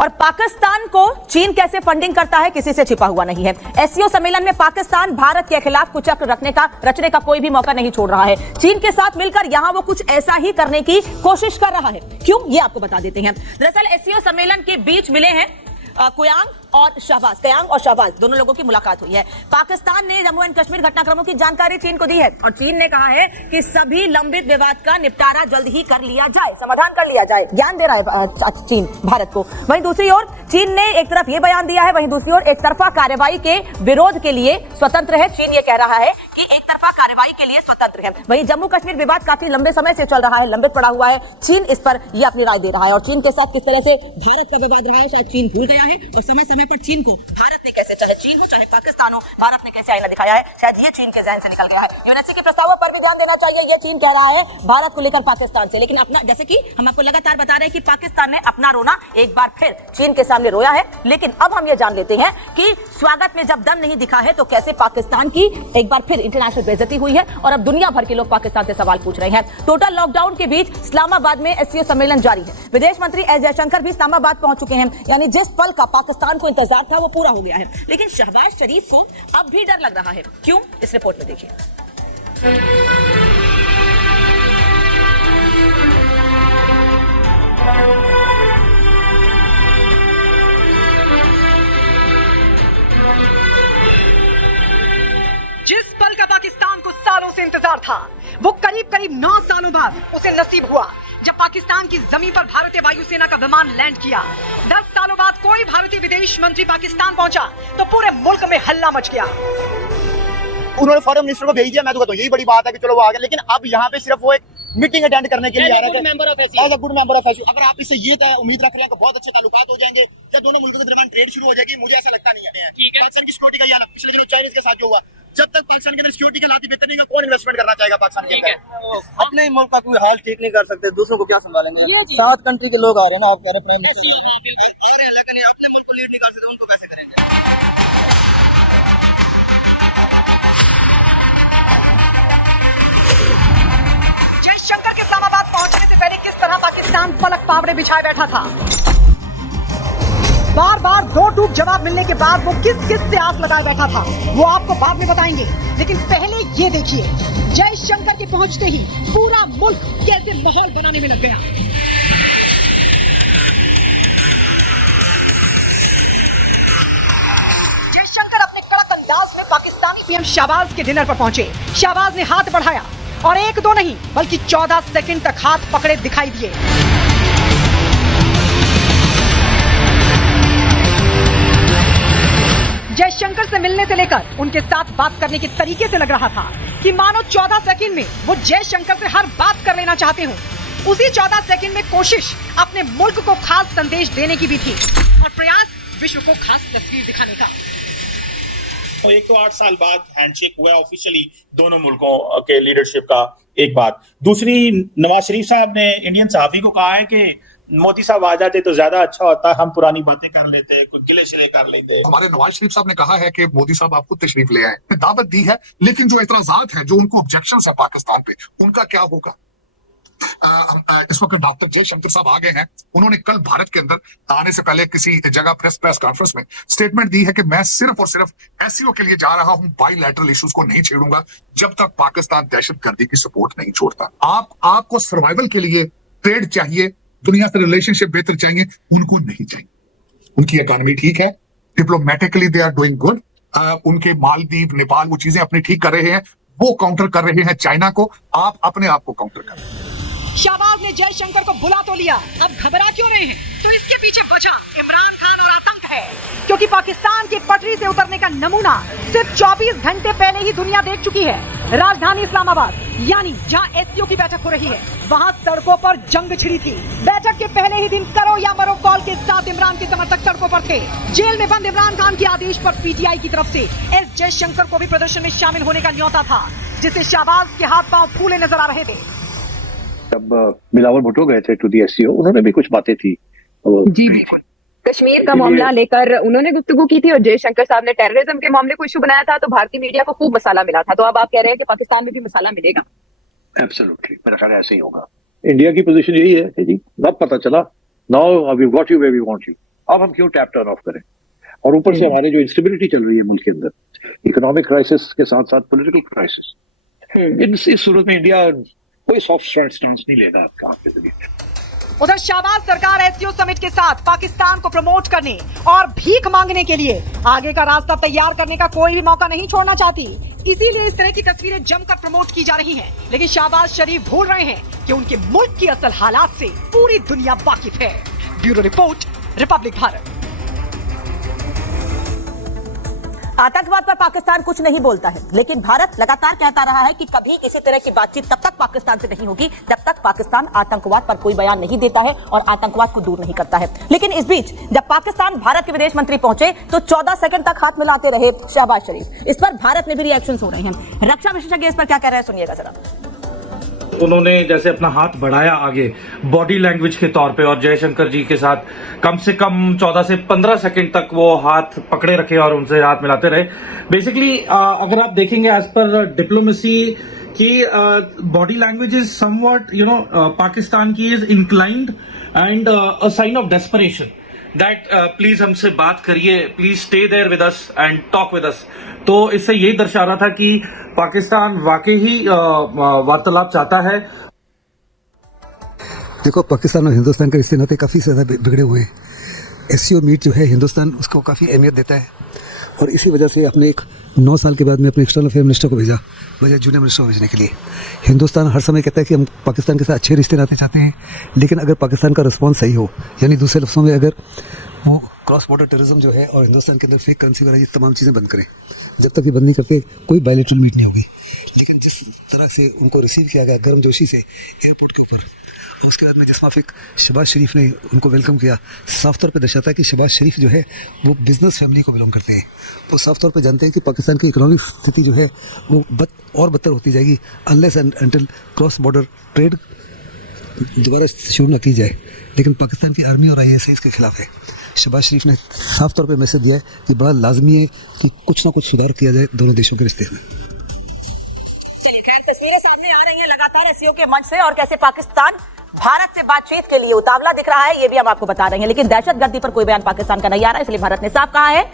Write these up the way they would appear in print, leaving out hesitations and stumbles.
और पाकिस्तान को चीन कैसे फंडिंग करता है किसी से छिपा हुआ नहीं है। एससीओ सम्मेलन में पाकिस्तान भारत के खिलाफ कुचक्र रचने का कोई भी मौका नहीं छोड़ रहा है। चीन के साथ मिलकर यहां वो कुछ ऐसा ही करने की कोशिश कर रहा है। क्यों, ये आपको बता देते हैं। दरअसल एससीओ सम्मेलन के बीच मिले हैं क्यांग और शाहबाज दोनों लोगों की मुलाकात हुई है। पाकिस्तान ने जम्मू एंड कश्मीर घटनाक्रमों की जानकारी चीन को दी है और चीन ने कहा है कि सभी लंबित विवाद का निपटारा जल्द ही कर लिया जाए, समाधान कर लिया जाए। ज्ञान दे रहा है चीन भारत को। वहीं दूसरी ओर चीन ने एक तरफ यह बयान दिया है, वहीं दूसरी ओर एक तरफा कार्रवाई के विरोध के लिए स्वतंत्र है। चीन ये कह रहा है कि एक तरफा कार्रवाई के लिए स्वतंत्र है। वहीं जम्मू कश्मीर विवाद काफी लंबे समय से चल रहा है, लंबित पड़ा हुआ है। चीन इस पर यह अपनी राय दे रहा है और चीन के साथ किस तरह से भारत का विवाद रहा है शायद चीन भूल गया है। तो समय समय पर चीन को भारत ने कैसे, चाहे चीन हो चाहे पाकिस्तान हो, भारत ने कैसे आईना दिखाया है, शायद ये चीन के ज़हन से निकल गया है। यूएनएससी के प्रस्तावों पर भी ध्यान देना चाहिए। ये चीन कह रहा है भारत को लेकर पाकिस्तान से, लेकिन अपना, जैसे कि हम आपको लगातार बता रहे हैं कि पाकिस्तान ने अपना रोना एक बार फिर चीन के सामने रोया है। लेकिन अब हम ये जान लेते हैं कि स्वागत में जब दम नहीं दिखा है तो कैसे पाकिस्तान की एक बार फिर इंटरनेशनल बेइज्जती हुई है और अब दुनिया भर के लोग पाकिस्तान से सवाल पूछ रहे हैं। टोटल लॉकडाउन के बीच इस्लामाबाद में एससीओ सम्मेलन जारी है। विदेश मंत्री एस जयशंकर भी इस्लामाबाद पहुंच चुके हैं। यानी जिस पल का पाकिस्तान को इंतजार था वो पूरा हो गया है। लेकिन शहबाज शरीफ को अब भी डर लग रहा है। क्यों, इस रिपोर्ट में देखिए। जिस पल का पाकिस्तान को सालों से इंतजार था वो करीब करीब 9 सालों बाद उसे नसीब हुआ जब पाकिस्तान की जमीन पर भारतीय वायुसेना का विमान लैंड किया। 10 सालों बाद कोई भारतीय विदेश मंत्री पाकिस्तान पहुंचा तो पूरे मुल्क में हल्ला मच गया। उन्होंने फॉरेन मिनिस्टर को भेज दिया। मैं तो कहता हूं यही बड़ी बात है कि चलो वो आ गए, लेकिन अब यहाँ पे सिर्फ वो एक मीटिंग अटेंड करने के लिए आ रहा है। Good member of SCO. अगर आप इससे ये उम्मीद रख रहे हैं कि बहुत अच्छे ताल्लुकात हो जाएंगे, क्या दोनों मुल्कों के दरमियान ट्रेड शुरू हो जाएगी, मुझे ऐसा लगता नहीं है। पाकिस्तान की सिक्योरिटी का यार पिछले दिनों चाइनीज के साथ जो हुआ, जब तक पाकिस्तान के अंदर सिक्योरिटी के हालात बेहतर नहीं होगा, कौन इन्वेस्टमेंट करना चाहेगा पाकिस्तान के अंदर? अपने ही मुल्क का कोई हाल ठीक नहीं कर सकते, दूसरों को क्या संभालेंगे? 7 कंट्री के लोग आ रहे हैं ना, आप कह रहे हैं अपने मुल्क को लीड नहीं कर सकते, उनको कैसे करेंगे? जयशंकर के इस्लामाबाद पहुंचने से पहले किस तरह पाकिस्तान पलक पावड़े बिछाए बैठा था। बार बार 2 टूक जवाब मिलने के बाद वो किस से आस लगाए बैठा था वो आपको बाद में बताएंगे। लेकिन पहले ये देखिए, जयशंकर के पहुंचते ही पूरा मुल्क कैसे माहौल बनाने में लग गया। जयशंकर अपने कड़क अंदाज में पाकिस्तानी पीएम शाहबाज के डिनर पर पहुंचे। शाहबाज ने हाथ बढ़ाया और 1-2 नहीं बल्कि 14 सेकंड तक हाथ पकड़े दिखाई दिए। जयशंकर से मिलने से लेकर उनके साथ बात करने के तरीके से लग रहा था कि मानो 14 सेकंड में वो जयशंकर से हर बात कर लेना चाहते हो। उसी 14 सेकंड में कोशिश अपने मुल्क को खास संदेश देने की भी थी और प्रयास विश्व को खास तस्वीर दिखाने का। तो एक तो 8 साल बाद हैंडशेक हुआ ऑफिशियली दोनों मुल्कों के लीडरशिप का, एक बात। दूसरी, नवाज शरीफ साहब ने इंडियन सहाफी को कहा है कि मोदी साहब आ जाते तो ज्यादा अच्छा होता, हम पुरानी बातें कर लेते, कुछ गिले शिले कर लेते। हमारे नवाज शरीफ साहब ने कहा है कि मोदी साहब आपको तशरीफ ले आए, दावत दी है, लेकिन जो एतराजात है, जो उनको ऑब्जेक्शन है पाकिस्तान पे, उनका क्या होगा? इस वक्त डॉक्टर जयशंकर साहब आ गए हैं। उन्होंने कल भारत के अंदर आने से पहले किसी जगह प्रेस कॉन्फ्रेंस में स्टेटमेंट दी है कि मैं सिर्फ और सिर्फ एससीओ के लिए जा रहा हूं, बाइलैटरल इश्यूज को नहीं छेड़ूंगा जब तक पाकिस्तान दहशतगर्दी की सपोर्ट नहीं छोड़ता। आपको सर्वाइवल के लिए ट्रेड चाहिए, दुनिया से रिलेशनशिप बेहतर चाहिए, उनको नहीं चाहिए। उनकी इकोनॉमी ठीक है, diplomatically they are doing good. उनके मालदीव, नेपाल वो चीजें अपनी ठीक कर रहे हैं, वो काउंटर कर रहे हैं चाइना को। आप अपने आप को काउंटर कर रहे हैं। शाहबाज ने जयशंकर को बुला तो लिया, अब घबरा क्यों रहे हैं? तो इसके पीछे वजह इमरान खान और आतंक है, क्योंकि पाकिस्तान की पटरी से उतरने का नमूना सिर्फ 24 घंटे पहले ही दुनिया देख चुकी है। राजधानी इस्लामाबाद यानी जहां एससीओ की बैठक हो रही है, वहां सड़कों पर जंग छिड़ी थी। बैठक के पहले ही दिन करो या मरो कॉल के साथ इमरान के समर्थक सड़कों पर थे। जेल में बंद इमरान खान के आदेश पर पीटीआई की तरफ से एस जयशंकर को भी प्रदर्शन में शामिल होने का न्योता था, जिससे शाहबाज के हाथ पांव फूले नजर आ रहे थे। जब बिलावल भुट्टो गए थे टू दी एससीओ, उन्होंने भी कुछ बातें थी। जी बिल्कुल, कश्मीर का मामला लेकर उन्होंने गुफ्तगू की थी और जयशंकर साहब ने टेररिज्म के मामले को इशू बनाया था, तो भारतीय मीडिया को खूब मसाला मिला था। तो अब आप कह रहे हैं कि पाकिस्तान में भी मसाला मिलेगा? एब्सोल्युटली, मेरा ख्याल ऐसे ही होगा। इंडिया की पोजीशन यही है कि जी अब पता चला, now we got you where we want you. अब हम क्यों टैप टर्न ऑफ करें? और ऊपर से हमारे जो इंस्टेबिलिटी चल रही है मुल्क के अंदर, इकोनॉमिक क्राइसिस के साथ साथ पॉलिटिकल क्राइसिस, इस सूरत में इंडिया कोई सॉफ्ट स्टांस नहीं लेगा आपके जरिए। उधर शाहबाज सरकार एससीओ समिट के साथ पाकिस्तान को प्रमोट करने और भीख मांगने के लिए आगे का रास्ता तैयार करने का कोई भी मौका नहीं छोड़ना चाहती। इसीलिए इस तरह की तस्वीरें जमकर प्रमोट की जा रही हैं। लेकिन शाहबाज शरीफ भूल रहे हैं कि उनके मुल्क की असल हालात से पूरी दुनिया वाकिफ है। Bureau report, Republic Bharat. आतंकवाद पर पाकिस्तान कुछ नहीं बोलता है, लेकिन भारत लगातार कहता रहा है कि कभी किसी तरह की बातचीत तब तक पाकिस्तान से नहीं होगी जब तक पाकिस्तान आतंकवाद पर कोई बयान नहीं देता है और आतंकवाद को दूर नहीं करता है। लेकिन इस बीच जब पाकिस्तान भारत के विदेश मंत्री पहुंचे तो 14 सेकंड तक हाथ मिलाते रहे शहबाज शरीफ। इस पर भारत में भी रिएक्शंस हो रहे हैं। रक्षा विशेषज्ञ इस पर क्या कह रहे हैं, सुनिएगा जरा। उन्होंने जैसे अपना हाथ बढ़ाया आगे बॉडी लैंग्वेज के तौर पे और जयशंकर जी के साथ कम से कम 14 से 15 सेकंड तक वो हाथ पकड़े रखे और उनसे हाथ मिलाते रहे। बेसिकली अगर आप देखेंगे एज पर डिप्लोमेसी की body language is somewhat Pakistan की is inclined and a sign of desperation that please हमसे बात करिए, please stay there with us and talk with us. तो इससे यही दर्शा रहा था कि पाकिस्तान वाकई ही वार्तालाप चाहता है। देखो, पाकिस्तान और हिंदुस्तान के रिश्ते नाते काफ़ी ज़्यादा बिगड़े हुए हैं। एससीओ मीट जो है हिंदुस्तान उसको काफ़ी अहमियत देता है और इसी वजह से अपने एक 9 साल के बाद में अपने एक्सटर्नल अफेयर मिनिस्टर को भेजा, वजह जूनियर मिनिस्टर को भेजने के लिए। हिंदुस्तान हर समय कहता है कि हम पाकिस्तान के साथ अच्छे रिश्ते नाते चाहते हैं, लेकिन अगर पाकिस्तान का रिस्पॉन्स सही हो, यानी दूसरे लफ्ज़ों में अगर वो क्रॉस बॉर्डर टेररिज्म जो है और हिंदुस्तान के अंदर फेक करेंसी वगैरह ये तमाम चीज़ें बंद करें, जब तक ये बंद नहीं करते कोई बायलैटरल मीट नहीं होगी। लेकिन जिस तरह से उनको रिसीव किया गया गर्मजोशी से एयरपोर्ट के ऊपर, उसके बाद में जिस माफिक शहबाज शरीफ ने उनको वेलकम किया, साफ तौर पे दर्शाता है कि शहबाज शरीफ जो है वो बिजनेस फैमिली को बिलोंग करते हैं। वो साफ तौर पे जानते हैं कि पाकिस्तान की इकोनॉमिक स्थिति जो है वो और बदतर होती जाएगी unless and until cross border trade दोबारा शुरू न की जाए। लेकिन पाकिस्तान की आर्मी और ISI इसके खिलाफ है। शहबाज शरीफ ने साफ तौर पे मैसेज दिया है कि बड़ा लाजमी है कि कुछ ना कुछ सुधार किया जाए दोनों देशों के रिश्ते में। तस्वीरें सामने आ रही हैं लगातार एससीओ के मंच से और कैसे पाकिस्तान भारत से बातचीत के लिए उतावला दिख रहा है, ये भी हम आपको बता रहे हैं। लेकिन दहशतगर्दी पर कोई बयान पाकिस्तान का नहीं आ रहा है, इसलिए भारत ने साफ कहा है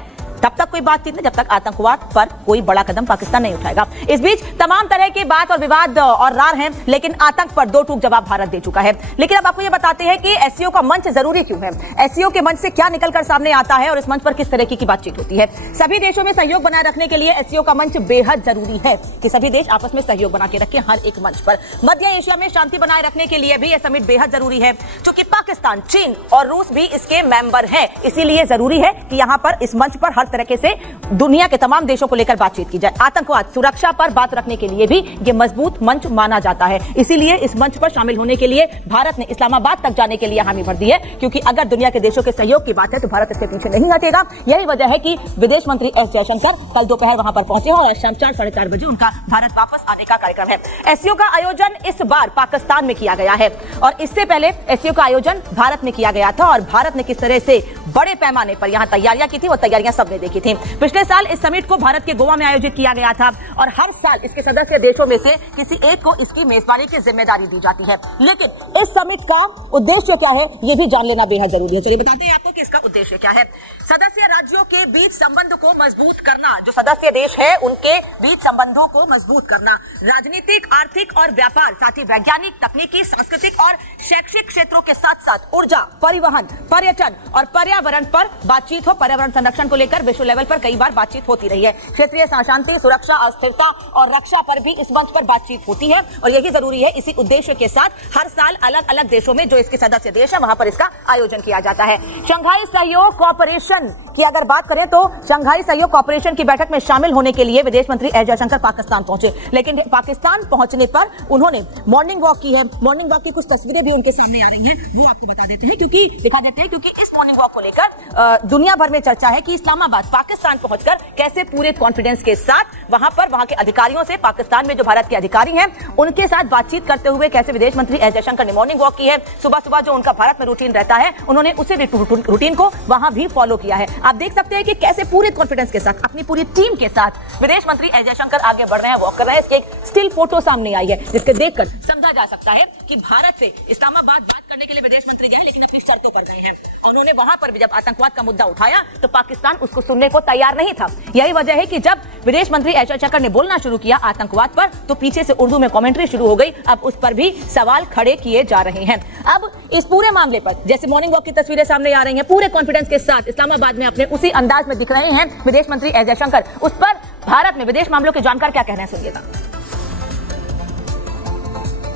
तब तक कोई बातचीत नहीं जब तक आतंकवाद पर कोई बड़ा कदम पाकिस्तान नहीं उठाएगा। इस बीच तमाम तरह की बात और विवाद और रार हैं, लेकिन आतंक पर दो टूक जवाब भारत दे चुका है। लेकिन अब आपको ये बताते हैं कि एससीओ का मंच जरूरी क्यों है, एससीओ के मंच से क्या निकलकर सामने आता है और इस मंच पर किस तरह की बातचीत होती है। सभी देशों में सहयोग बनाए रखने के लिए एससीओ का मंच बेहद जरूरी है कि सभी देश आपस में सहयोग बना के रखें हर एक मंच पर। मध्य एशिया में शांति बनाए रखने के लिए भी यह समिट बेहद जरूरी है, क्योंकि पाकिस्तान, चीन और रूस भी इसके मेंबर हैं। इसीलिए जरूरी है कि यहां पर इस मंच पर हर तरह से दुनिया के तमाम देशों को लेकर बातचीत की जाए। आतंकवाद, सुरक्षा पर बात रखने के लिए भी ये मजबूत मंच माना जाता है। इसीलिए इस मंच पर शामिल होने के लिए भारत ने इस्लामाबाद तक जाने के लिए हामी भर दी है, क्योंकि अगर दुनिया के देशों के सहयोग की बात है तो भारत इसके पीछे नहीं हटेगा। यही वजह है कि विदेश मंत्री एस जयशंकर कल दोपहर वहां पर पहुंचे और आज शाम 4 साढ़े 4 बजे उनका भारत वापस आने का कार्यक्रम है। एससीओ का आयोजन इस बार पाकिस्तान में किया गया है और इससे पहले एससीओ का आयोजन भारत में किया गया था और भारत ने किस तरह से बड़े पैमाने पर यहां तैयारियां की थी वो तैयारियां सबने देखी थी। पिछले साल इस समिट को भारत के गोवा में आयोजित किया गया था और हर साल इसके सदस्य देशों में से किसी एक को इसकी मेजबानी की जिम्मेदारी दी जाती है। लेकिन इस समिट का उद्देश्य क्या है ये भी जान लेना बेहद जरूरी है। चलिए बताते हैं आपको कि इसका उद्देश्य क्या है। सदस्य राज्यों के बीच संबंध को मजबूत करना, जो सदस्य देश है उनके बीच संबंधों को मजबूत करना, राजनीतिक, आर्थिक और व्यापार, साथ ही वैज्ञानिक, तकनीकी, सांस्कृतिक और शैक्षिक क्षेत्रों के साथ साथ ऊर्जा, परिवहन, पर्यटन और पर्यावरण पर बातचीत हो। पर्यावरण संरक्षण को लेकर विश्व लेवल पर कई बार बातचीत होती रही है। क्षेत्रीय शांति, सुरक्षा, अस्थिरता और रक्षा पर भी इस मंच पर बातचीत होती है और यही जरूरी है। इसी उद्देश्य के साथ हर साल अलग अलग देशों में जो इसके सदस्य देश है वहां पर इसका आयोजन किया जाता है। शंघाई सहयोग कॉर्पोरेशन की अगर बात करें तो शंघाई सहयोग कॉर्पोरेशन की बैठक में शामिल होने के लिए विदेश मंत्री एस जयशंकर पाकिस्तान पहुंचे, लेकिन पाकिस्तान पहुंचने पर उन्होंने मॉर्निंग वॉक की है। मॉर्निंग वॉक की कुछ तस्वीरें भी उनके सामने आ रही हैं, वो आपको बता देते हैं, दिखा देते हैं, क्योंकि इस मॉर्निंग वॉक को लेकर दुनिया भर में चर्चा है कि इस्लामाबाद, पाकिस्तान पहुंचकर कैसे पूरे कॉन्फिडेंस के साथ वहां के अधिकारियों से, पाकिस्तान में जो भारत के अधिकारी हैं उनके साथ बातचीत करते हुए कैसे विदेश मंत्री एस जयशंकर ने मॉर्निंग वॉक की है। सुबह सुबह जो उनका भारत में रूटीन रहता है उन्होंने उसी रूटीन को वहां भी फॉलो किया है। आप देख सकते हैं कि कैसे पूरे कॉन्फिडेंस के साथ, अपनी पूरी टीम के साथ विदेश मंत्री एस जयशंकर आगे बढ़ रहे हैं, वॉक कर रहे हैं। इसकी एक स्टिल फोटो सामने आई है जिसके देखकर समझा जा सकता है कि भारत से इस्लामाबाद बात करने के लिए विदेश मंत्री गए, लेकिन अपनी शर्तों पर गए हैं। उन्होंने वहां पर भी जब आतंकवाद का मुद्दा उठाया तो पाकिस्तान उसको सुनने को तैयार नहीं था। यही वजह है कि जब विदेश मंत्री एस जयशंकर ने बोलना शुरू किया आतंकवाद पर, तो पीछे से उर्दू में कमेंट्री शुरू हो गई। अब उस पर भी सवाल खड़े किए जा रहे हैं। अब इस पूरे मामले पर जैसे मॉर्निंग वॉक की तस्वीरें सामने आ रही हैं, पूरे कॉन्फिडेंस के साथ इस्लामाबाद में अपने उसी अंदाज में दिख रहे हैं विदेश मंत्री एस जयशंकर। उस पर भारत में विदेश मामलों के जानकार क्या कह रहे हैं, सुनिएगा।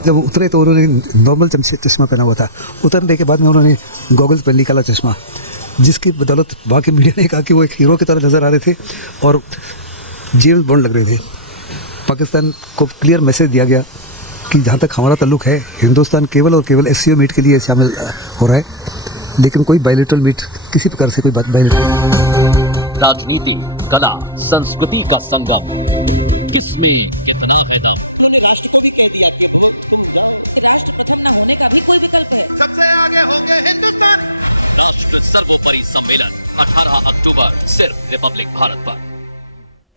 जब उतरे तो उन्होंने नॉर्मल चश्मा पहना हुआ था। उतरने के बाद में उन्होंने गॉगल्स पहन ली, काला चश्मा, जिसकी बदौलत वहाँ की मीडिया ने कहा कि वो एक हीरो की तरह नज़र आ रहे थे और जेम्स बॉन्ड लग रहे थे। पाकिस्तान को क्लियर मैसेज दिया गया कि जहाँ तक हमारा ताल्लुक है, हिंदुस्तान केवल और केवल SCO मीट के लिए शामिल हो रहा है, लेकिन कोई बायलैटरल मीट किसी प्रकार से कोई बात बायलैटरल। राजनीति, कला, संस्कृति का संगम, किसमें कितना है दम। सर्वोपरि सम्मेलन 18 अक्टूबर सिर्फ रिपब्लिक भारत पर।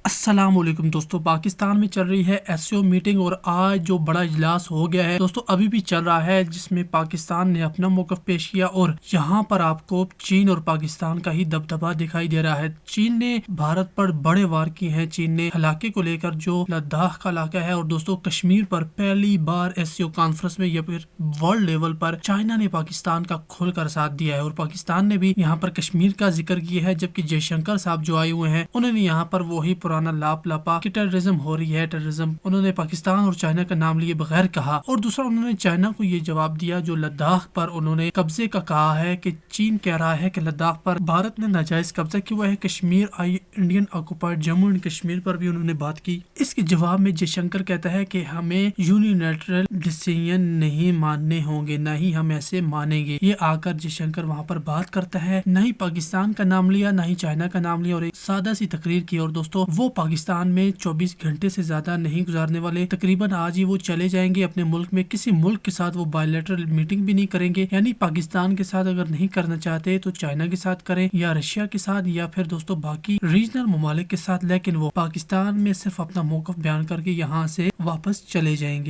अस्सलामुअलैकुम दोस्तों, पाकिस्तान में चल रही है SCO मीटिंग और आज जो बड़ा इजलास हो गया है दोस्तों, अभी भी चल रहा है, जिसमें पाकिस्तान ने अपना मौक़िफ़ पेश किया और यहाँ पर आपको चीन और पाकिस्तान का ही दबदबा दिखाई दे रहा है। चीन ने भारत पर बड़े वार किए हैं। चीन ने इलाके को लेकर जो लद्दाख का इलाका है और दोस्तों कश्मीर पर पहली बार SCO कॉन्फ्रेंस में या फिर वर्ल्ड लेवल पर चाइना ने पाकिस्तान का खुलकर साथ दिया है और पाकिस्तान ने भी यहाँ पर कश्मीर का जिक्र किया है। जबकि जयशंकर साहब जो आए हुए हैं उन्होंने यहाँ पर वही पुराना लाप लापा कि टेररिज्म हो रही है, टेररिज्म, उन्होंने पाकिस्तान और चाइना का नाम लिए बगैर कहा। और दूसरा उन्होंने चाइना को ये जवाब दिया जो लद्दाख पर उन्होंने कब्जे का कहा है कि चीन कह रहा है कि लद्दाख पर भारत ने नाजायज कब्जा किया हुआ है। कश्मीर आई Indian occupied Jammu and Kashmir पर भी उन्होंने बात की। इसके जवाब में जयशंकर कहता है कि हमें यूनिलैटरल डिसीजन नहीं मानने होंगे, न ही हम ऐसे मानेंगे। ये आकर जयशंकर वहाँ पर बात करता है, न ही पाकिस्तान का नाम लिया न ही चाइना का नाम लिया और एक सादा सी तकरीर की। और दोस्तों वो पाकिस्तान में 24 घंटे से ज्यादा नहीं गुजारने वाले, तकरीबन आज ही वो चले जाएंगे अपने मुल्क में। किसी मुल्क के साथ वो बायलैटरल मीटिंग भी नहीं करेंगे, यानी पाकिस्तान के साथ अगर नहीं करना चाहते तो चाइना के साथ करें या रशिया के साथ या फिर दोस्तों बाकी रीजनल ममालिक के साथ, लेकिन वो पाकिस्तान में सिर्फ अपना मौक़िफ़ बयान करके यहाँ से वापस चले जाएंगे।